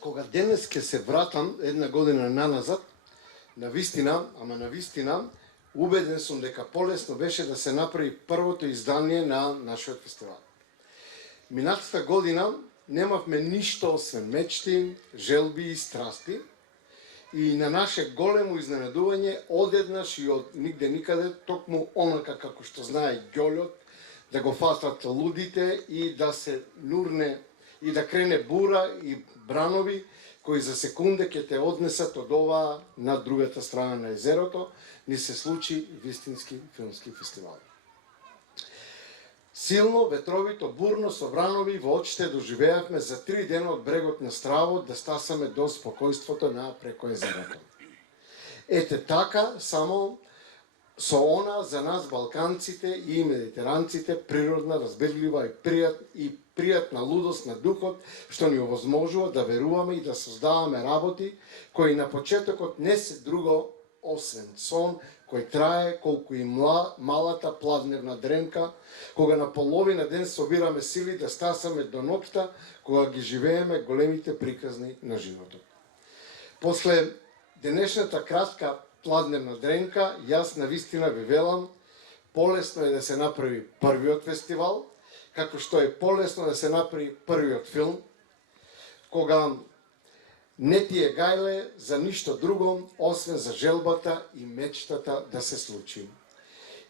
Кога денес ќе се вратам една година наназад, навистина, убеден сум дека полесно беше да се направи првото издание на нашиот фестивал. Минатата година немавме ништо освен мечти, желби и страсти, и на наше големо изненадување, одеднаш и од нигде никаде, токму онака како што знае ѓолјот, да го фатат лудите и да се нурне и да крене бура и бранови, кои за секунде ќе те однесат од оваа на другата страна на езерото, ни се случи вистински филмски фестивал. Силно, ветровито, бурно, со бранови во очите доживеавме за 3 дена од брегот на Стравот да стасаме до спокојството на преко езерото. Ете така, само со она за нас балканците и медитеранците природна, разберлива и пријатна лудост на духот, што ни овозможува да веруваме и да создаваме работи кои на почетокот не се друго освен сон, кој трае колку и малата пладневна дремка, кога на половина ден собираме сили да стасаме до ноќта, кога ги живееме големите приказни на животот. После денешната кратка пладневна дремка, јас навистина ви велам, полесно е да се направи првиот фестивал, како што е полесно да се направи првиот филм, кога не ти е гајле за ништо друго, освен за желбата и мечтата да се случи.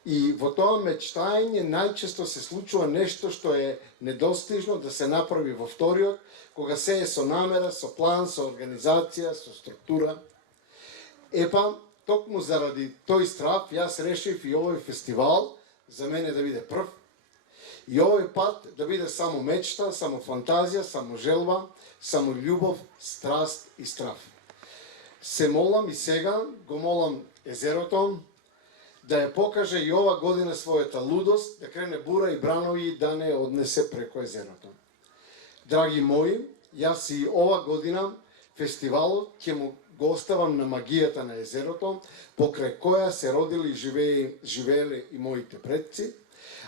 И во тоа мечтање најчесто се случува нешто што е недостижно да се направи во вториот, кога се е со намера, со план, со организација, со структура. Епа, токму заради тој страв, јас решив и овој фестивал за мене да биде прв. И овој пат да биде само мечта, само фантазија, само желба, само љубов, страст и страв. Се молам и сега, го молам езерото, да ја покаже и ова година својата лудост, да крене бура и бранови и да не однесе преко езерото. Драги мои, јас и ова година фестивалот ќе му го оставам на магијата на езерото, покрај која се родили и живееле и моите предци,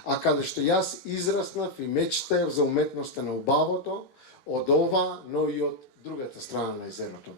а каде што јас израснав и мечтаев за уметноста на убавото, од ова, но и од другата страна на езерото.